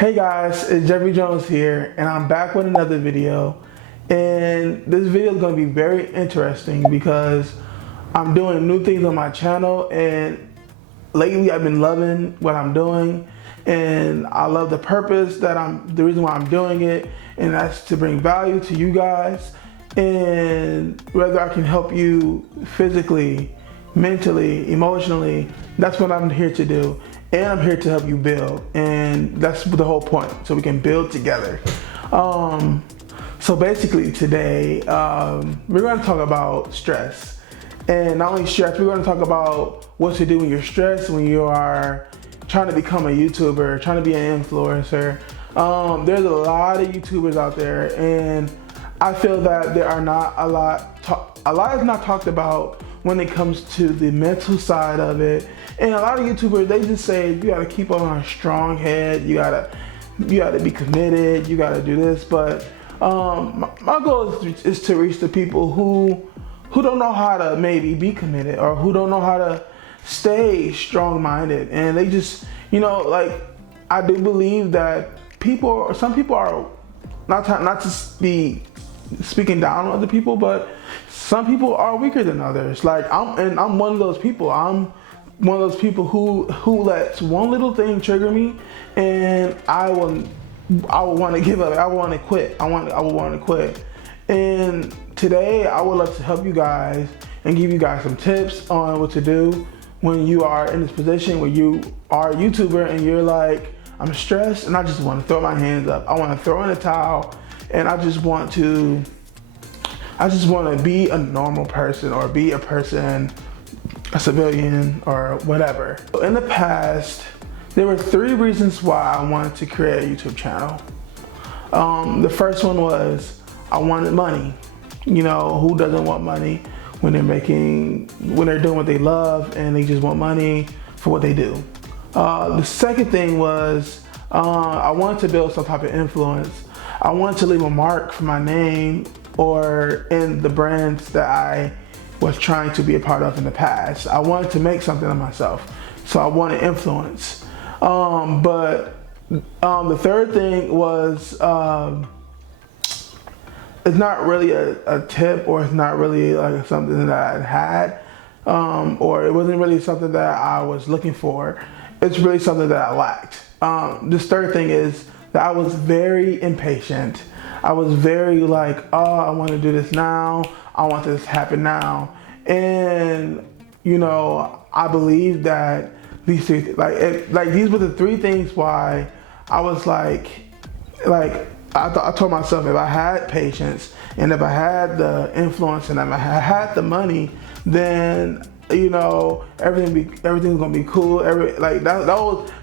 Hey guys, it's Jeffrey Jones here, and I'm back with another video. And this video is going to be very interesting because I'm doing new things on my channel, and lately I've been loving what I'm doing, and I love the purpose the reason why I'm doing it, and that's to bring value to you guys, and whether I can help you physically, mentally, emotionally, that's what I'm here to do. And I'm here to help you build, and that's the whole point, so we can build together. So basically today, we're gonna talk about stress. And not only stress, we're gonna talk about what to do when you're stressed, when you are trying to become a YouTuber, trying to be an influencer. There's a lot of YouTubers out there, and I feel that there are not a lot is not talked about when it comes to the mental side of it. And a lot of YouTubers, they just say you gotta keep on a strong head, you gotta be committed, you gotta do this. But my goal is to reach the people who don't know how to maybe be committed, or who don't know how to stay strong-minded, and they just, like, I do believe that some people are not to be speaking down on other people, but some people are weaker than others. Like I'm one of those people. I'm one of those people who lets one little thing trigger me, and I will want to give up. I will want to quit. I will want to quit. And today I would love to help you guys and give you guys some tips on what to do when you are in this position where you are a YouTuber and you're like, I'm stressed and I just want to throw my hands up. I want to throw in a towel, and I just want to be a normal person, or be a person, a civilian, or whatever. In the past, there were 3 reasons why I wanted to create a YouTube channel. The first one was I wanted money. Who doesn't want money when they're doing what they love and they just want money for what they do? The second thing was I wanted to build some type of influence. I wanted to leave a mark for my name or in the brands that I was trying to be a part of in the past. I wanted to make something of myself, so I wanted influence. But the third thing was, it's not really a tip, or it's not really like something that I had, or it wasn't really something that I was looking for. It's really something that I lacked. This third thing is that I was very impatient. I was very like, oh, I want to do this now. I want this to happen now. And, I believe that these three, these were the 3 things why I was I told myself, if I had patience, and if I had the influence, and if I had the money, then everything's gonna be cool. That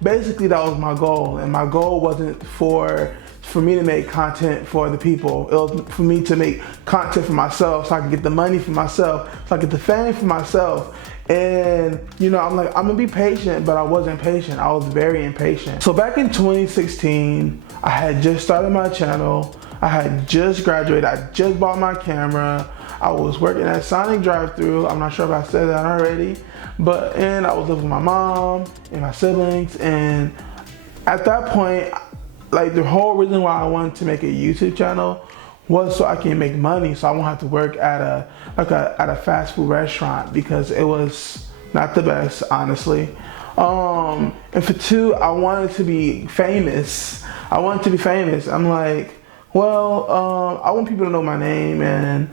was my goal, and my goal wasn't for me to make content for the people. It was for me to make content for myself, so I can get the money for myself, so I get the fame for myself. And I'm gonna be patient, but I wasn't patient. I was very impatient. So back in 2016, I had just started my channel. I had just graduated. I just bought my camera. I was working at Sonic drive-thru. I'm not sure if I said that already, and I was living with my mom and my siblings. And at that point, the whole reason why I wanted to make a YouTube channel was so I can make money, so I won't have to work at a fast food restaurant, because it was not the best, honestly. And for 2, I wanted to be famous. I'm like, well, I want people to know my name, and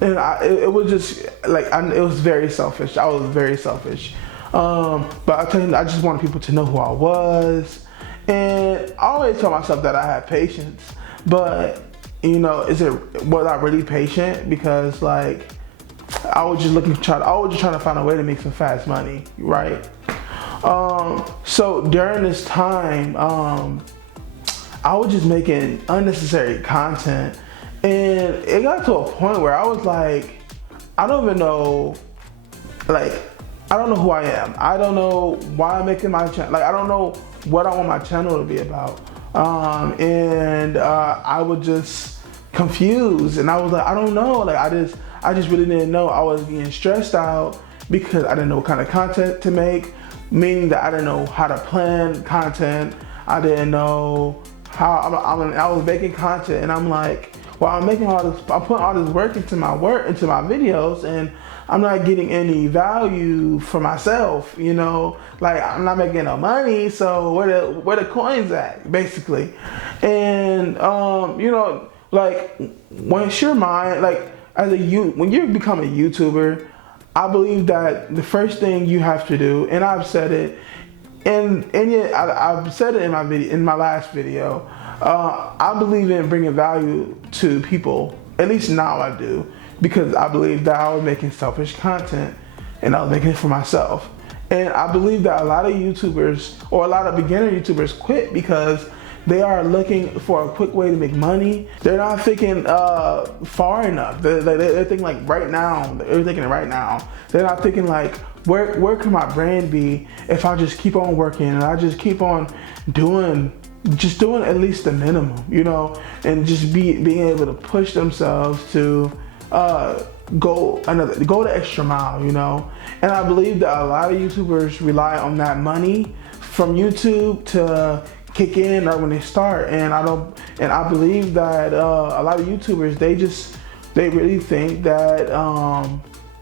it was just it was very selfish. I was very selfish. But I tell you, I just wanted people to know who I was. And I always tell myself that I had patience, but was I really patient? Because I was just trying to find a way to make some fast money, right? So during this time, I was just making unnecessary content, and it got to a point where I was like, I don't even know, I don't know who I am. I don't know why I'm making my channel. I don't know what I want my channel to be about. And I was just confused, and I was like, I don't know. I just really didn't know. I was being stressed out because I didn't know what kind of content to make. meaning that I didn't know how to plan content. I didn't know how, I was making content, and I'm like, well, I'm putting all this work into my videos, and I'm not getting any value for myself, you know, like I'm not making no money, so where the coins at, basically. And you know, like once your mind, like when you become a YouTuber, I believe that the first thing you have to do, and I've said it, I've said it in my last video, I believe in bringing value to people. At least now I do, because I believe that I was making selfish content and I was making it for myself. And I believe that a lot of YouTubers, or a lot of beginner YouTubers, quit because they are looking for a quick way to make money. They're not thinking far enough. They're thinking like right now. They're thinking right now. They're not thinking like, where can my brand be if I just keep on working and I just keep on doing at least the minimum, you know, and just being able to push themselves to go the extra mile, you know. And I believe that a lot of YouTubers rely on that money from YouTube to kick in right when they start. And I believe that a lot of YouTubers, they really think that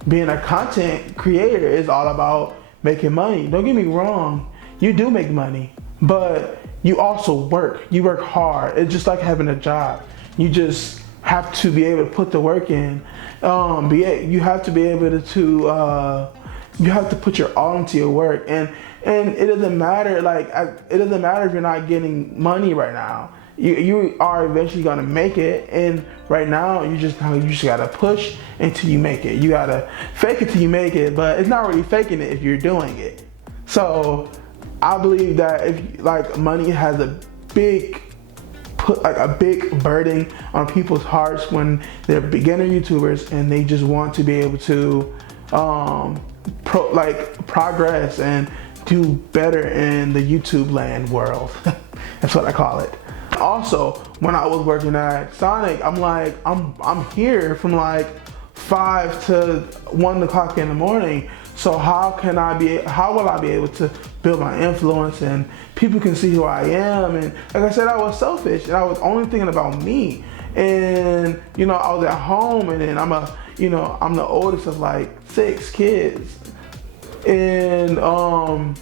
being a content creator is all about making money. Don't get me wrong, you do make money, but you also work. You work hard. It's just like having a job. You just have to be able to put the work in. You have to be able to you have to put your all into your work, and it doesn't matter. It doesn't matter if you're not getting money right now. You are eventually gonna make it, and right now you just gotta push until you make it. You gotta fake it till you make it, but it's not really faking it if you're doing it. So I believe that if money has a big burden on people's hearts when they're beginner YouTubers and they just want to be able to progress and do better in the YouTube land world. That's what I call it. Also, when I was working at Sonic, I'm here from like 5 to 1 o'clock in the morning. So how will I be able to build my influence and people can see who I am? And like I said, I was selfish and I was only thinking about me. And you know, I was at home, and then I'm the oldest of like 6 kids. And I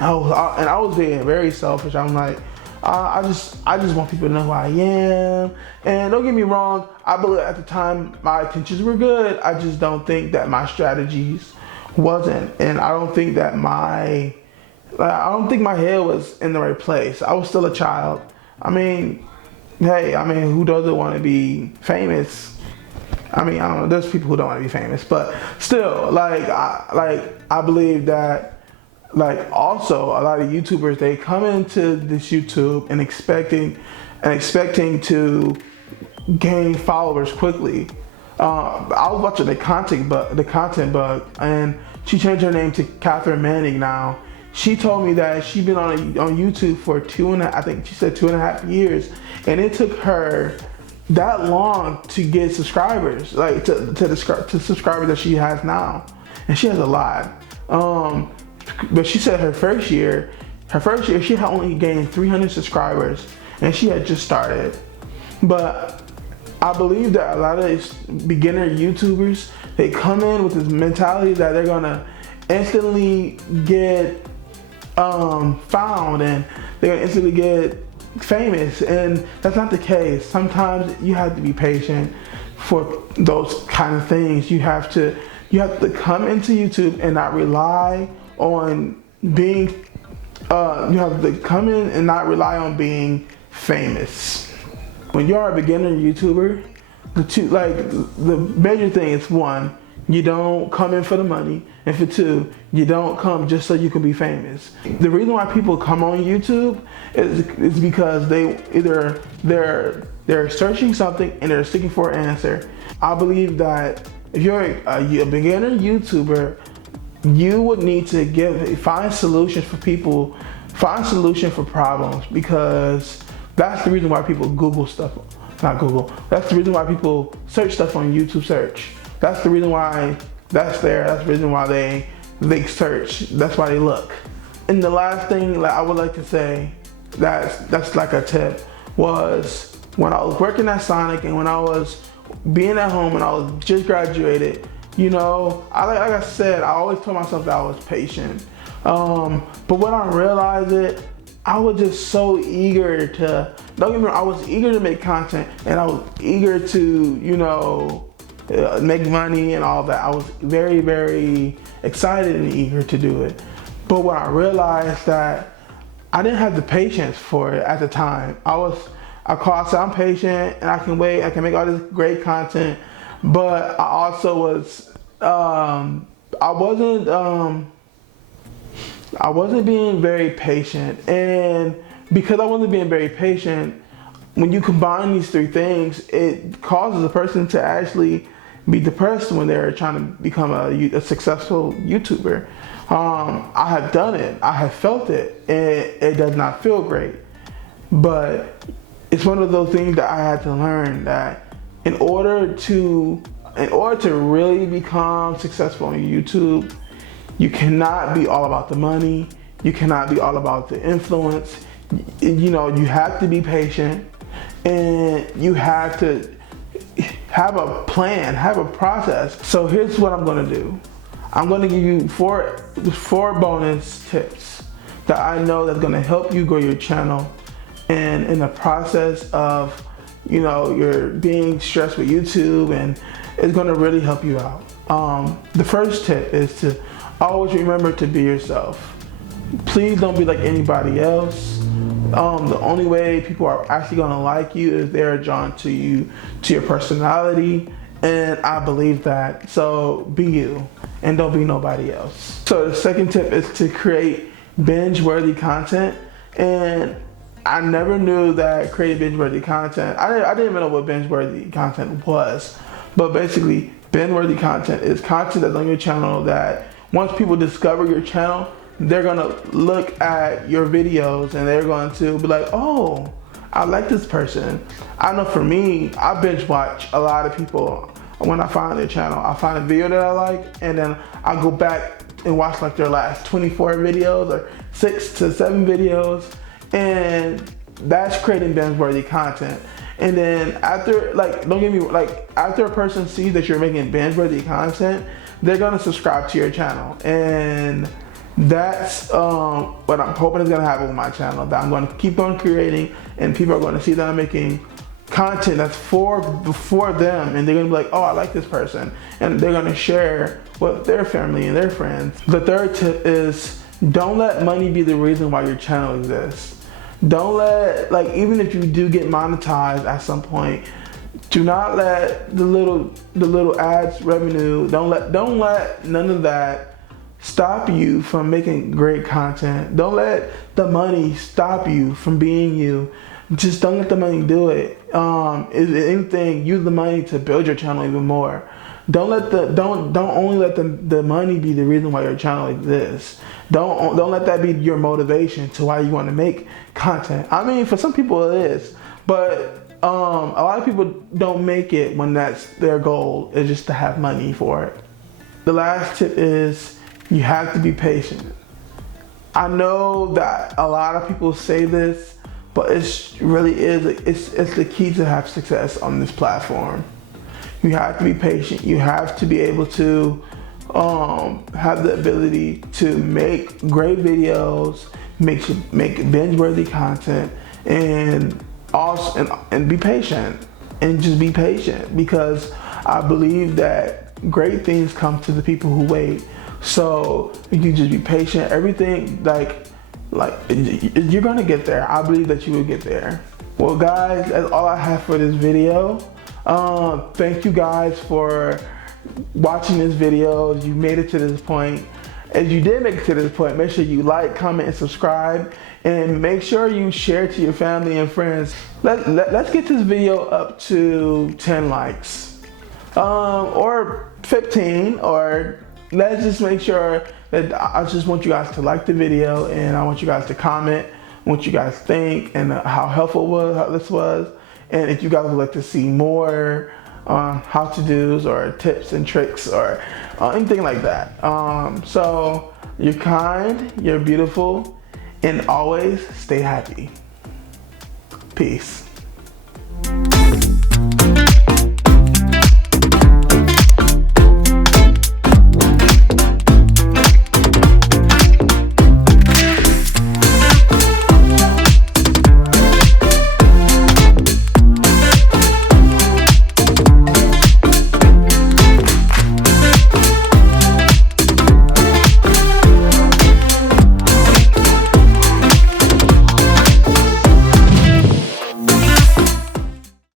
was being very selfish. I'm like, I just want people to know who I am. And don't get me wrong, I believe at the time my intentions were good. I just don't think that my strategies wasn't, and I don't think that my head was in the right place. I was still a child. I mean, hey, who doesn't want to be famous? I don't know, there's people who don't want to be famous, but still, I believe that, also a lot of YouTubers, they come into this YouTube and expecting to gain followers quickly. I was watching the content bug, and she changed her name to Catherine Manning now. She told me that she'd been on YouTube for 2.5 years, and it took her that long to get subscribers, to subscribers that she has now, and she has a lot. But she said her first year she had only gained 300 subscribers, and she had just started. But I believe that a lot of these beginner YouTubers, they come in with this mentality that they're gonna instantly get found and they're gonna instantly get famous, and that's not the case. Sometimes you have to be patient for those kind of things. You have to come into YouTube and not rely on being you have to come in and not rely on being famous. When you're a beginner YouTuber, the major thing is, 1, you don't come in for the money, and for 2, you don't come just so you can be famous. The reason why people come on YouTube is because they're searching something and they're seeking for an answer. I believe that if you're a beginner YouTuber, you would need to find solutions for people, find solutions for problems, because that's the reason why people Google stuff. Not Google. That's the reason why people search stuff on YouTube search. That's the reason why that's there. That's the reason why they they search. That's why they look. And the last thing I would like to say that's like a tip was when I was working at Sonic and when I was being at home and I was just graduated, you know, like I said, I always told myself that I was patient. But when I realized it, I was just so eager to, don't get me wrong, I was eager to make content and I was eager to, you know, make money and all that. I was very, very excited and eager to do it. But when I realized that I didn't have the patience for it at the time, I said I'm patient and I can wait, I can make all this great content, but I also was, I wasn't being very patient. And because I wasn't being very patient, when you combine these three things, it causes a person to actually be depressed when they're trying to become a successful YouTuber. I have done it, I have felt it, and it does not feel great. But it's one of those things that I had to learn, that in order to really become successful on YouTube, you cannot be all about the money. You cannot be all about the influence. You know, you have to be patient and you have to have a plan, have a process. So here's what I'm gonna do. I'm gonna give you four bonus tips that I know that's gonna help you grow your channel. And in the process of, you know, you're being stressed with YouTube, and it's gonna really help you out. The first tip is to always remember to be yourself. Please don't be like anybody else. The only way people are actually gonna like you is they're drawn to you, to your personality, and I believe that. So be you and don't be nobody else. So the second tip is to create binge-worthy content. And I never knew that creating binge-worthy content, I didn't even know what binge-worthy content was. But basically, binge-worthy content is content that's on your channel that once people discover your channel, they're gonna look at your videos and they're going to be like, oh, I like this person. I know for me, I binge watch a lot of people when I find their channel. I find a video that I like and then I go back and watch like their last 24 videos or 6 to 7 videos, and that's creating binge-worthy content. And then after, like, don't get me, like, after a person sees that you're making binge-worthy content, they're gonna subscribe to your channel. And that's what I'm hoping is gonna happen with my channel, that I'm gonna keep on creating and people are gonna see that I'm making content that's for them, and they're gonna be like, oh, I like this person, and they're gonna share with their family and their friends. The third tip is don't let money be the reason why your channel exists. Don't let, like, even if you do get monetized at some point, do not let the little ads revenue, don't let none of that stop you from making great content. Don't let the money stop you from being you. Just don't let the money do it. If anything, use the money to build your channel even more. Don't only let the money be the reason why your channel exists. Don't let that be your motivation to why you want to make content. I mean, for some people it is, but a lot of people don't make it when that's their goal, is just to have money for it. The last tip is you have to be patient. I know that a lot of people say this, but it's the key to have success on this platform. You have to be patient. You have to be able to have the ability to make great videos, make binge-worthy content, and also and be patient. And just be patient, because I believe that great things come to the people who wait. So if you just be patient, everything like you're gonna get there. I believe that you will get there. Well, guys, that's all I have for this video. Thank you guys for watching this video. You made it to this point. If you did make it to this point, make sure you like, comment, and subscribe, and make sure you share to your family and friends. Let's get this video up to 10 likes, or 15, or let's just make sure that I just want you guys to like the video, and I want you guys to comment what you guys think and how helpful this was. And if you guys would like to see more how to do's or tips and tricks or anything like that. So you're kind, you're beautiful, and always stay happy. Peace.